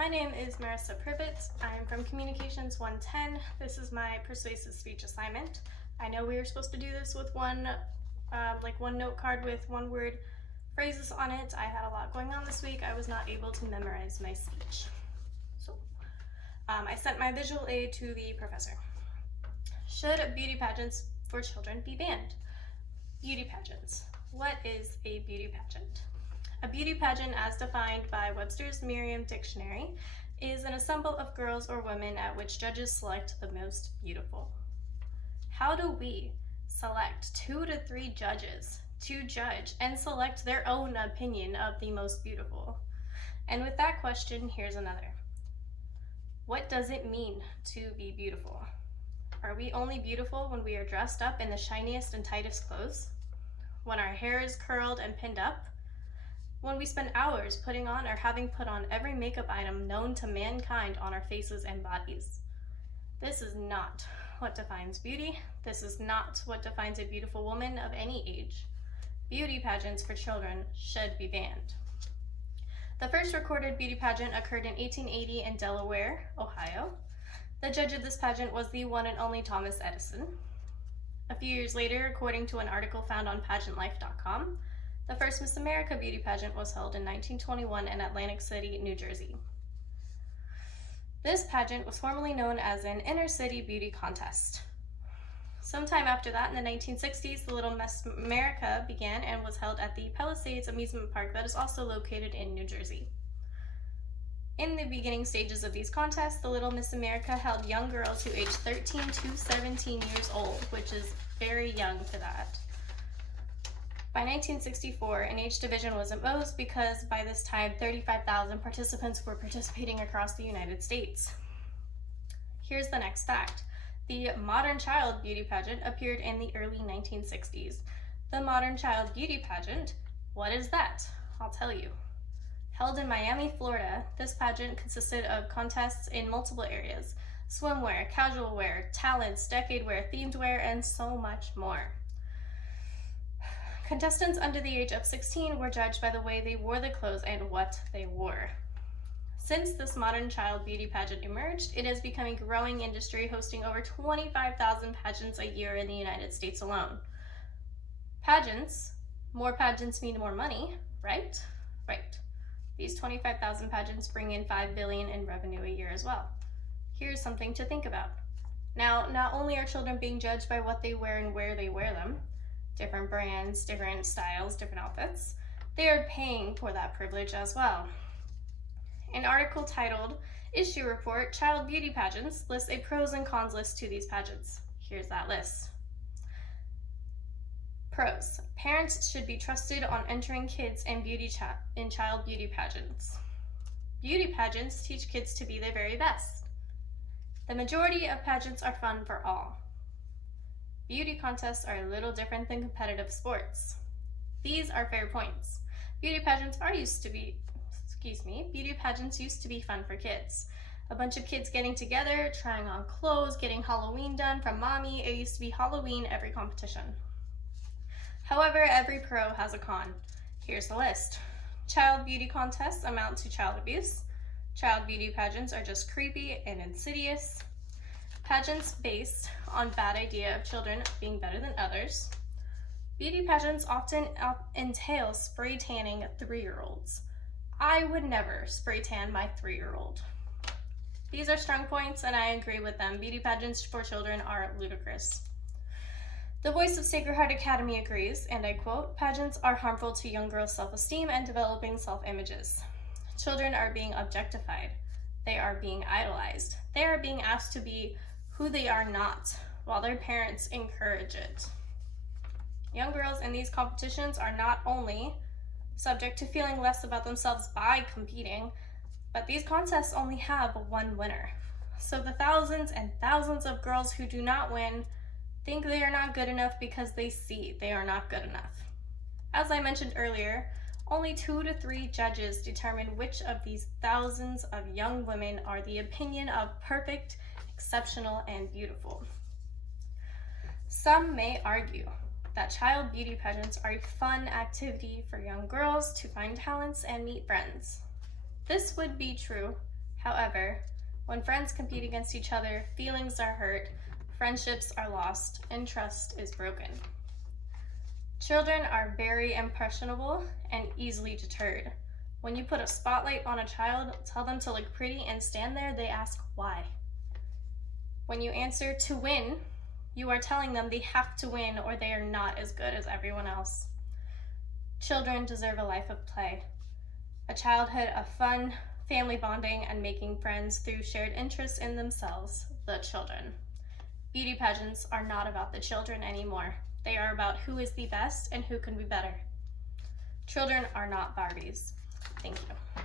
My name is Marissa Privet. I am from Communications 110. This is my persuasive speech assignment. I know we were supposed to do this with one note card with one word phrases on it. I had a lot going on this week. I was not able to memorize my speech. So I sent my visual aid to the professor. Should beauty pageants for children be banned? Beauty pageants. What is a beauty pageant? A beauty pageant, as defined by Webster's Merriam Dictionary, is an assembly of girls or women at which judges select the most beautiful. How do we select 2 to 3 judges to judge and select their own opinion of the most beautiful? And with that question, here's another. What does it mean to be beautiful? Are we only beautiful when we are dressed up in the shiniest and tightest clothes? When our hair is curled and pinned up? When we spend hours putting on or having put on every makeup item known to mankind on our faces and bodies? This is not what defines beauty. This is not what defines a beautiful woman of any age. Beauty pageants for children should be banned. The first recorded beauty pageant occurred in 1880 in Delaware, Ohio. The judge of this pageant was the one and only Thomas Edison. A few years later, according to an article found on pageantlife.com, the first Miss America beauty pageant was held in 1921 in Atlantic City, New Jersey. This pageant was formerly known as an inner city beauty contest. Sometime after that, in the 1960s, the Little Miss America began and was held at the Palisades amusement park that is also located in New Jersey. In the beginning stages of these contests, the Little Miss America held young girls who aged 13 to 17 years old, which is very young for that. By 1964, an age division was imposed because by this time 35,000 participants were participating across the United States. Here's the next fact. The Modern Child Beauty Pageant appeared in the early 1960s. The Modern Child Beauty Pageant, what is that? I'll tell you. Held in Miami, Florida, this pageant consisted of contests in multiple areas: swimwear, casual wear, talents, decade wear, themed wear, and so much more. Contestants under the age of 16 were judged by the way they wore the clothes and what they wore. Since this Modern Child Beauty Pageant emerged, it has become a growing industry, hosting over 25,000 pageants a year in the United States alone. Pageants, more pageants mean more money, right? Right. These 25,000 pageants bring in $5 billion in revenue a year as well. Here's something to think about. Now, not only are children being judged by what they wear and where they wear them, different brands, different styles, different outfits, they are paying for that privilege as well. An article titled "Issue Report: Child Beauty Pageants" lists a pros and cons list to these pageants. Here's that list. Pros: parents should be trusted on entering kids in child beauty pageants. Beauty pageants teach kids to be their very best. The majority of pageants are fun for all. Beauty contests are a little different than competitive sports. These are fair points. Beauty pageants used to be fun for kids. A bunch of kids getting together, trying on clothes, getting Halloween done from mommy. It used to be Halloween every competition. However, every pro has a con. Here's the list. Child beauty contests amount to child abuse. Child beauty pageants are just creepy and insidious. Pageants based on bad idea of children being better than others. Beauty pageants often entail spray tanning 3-year-olds. I would never spray tan my 3-year-old. These are strong points, and I agree with them. Beauty pageants for children are ludicrous. The voice of Sacred Heart Academy agrees, and I quote, "Pageants are harmful to young girls' self-esteem and developing self-images. Children are being objectified. They are being idolized. They are being asked to be who they are not, while their parents encourage it. Young girls in these competitions are not only subject to feeling less about themselves by competing, but these contests only have one winner. So the thousands and thousands of girls who do not win think they are not good enough because they see they are not good enough. As I mentioned earlier, only 2 to 3 judges determine which of these thousands of young women are the opinion of perfect, exceptional, and beautiful. Some may argue that child beauty pageants are a fun activity for young girls to find talents and meet friends. This would be true. However, when friends compete against each other, feelings are hurt, friendships are lost, and trust is broken. Children are very impressionable and easily deterred. When you put a spotlight on a child, tell them to look pretty, and stand there, they ask why. When you answer to win, you are telling them they have to win or they are not as good as everyone else. Children deserve a life of play, a childhood of fun, family bonding, and making friends through shared interests in themselves, the children. Beauty pageants are not about the children anymore. They are about who is the best and who can be better. Children are not Barbies. Thank you.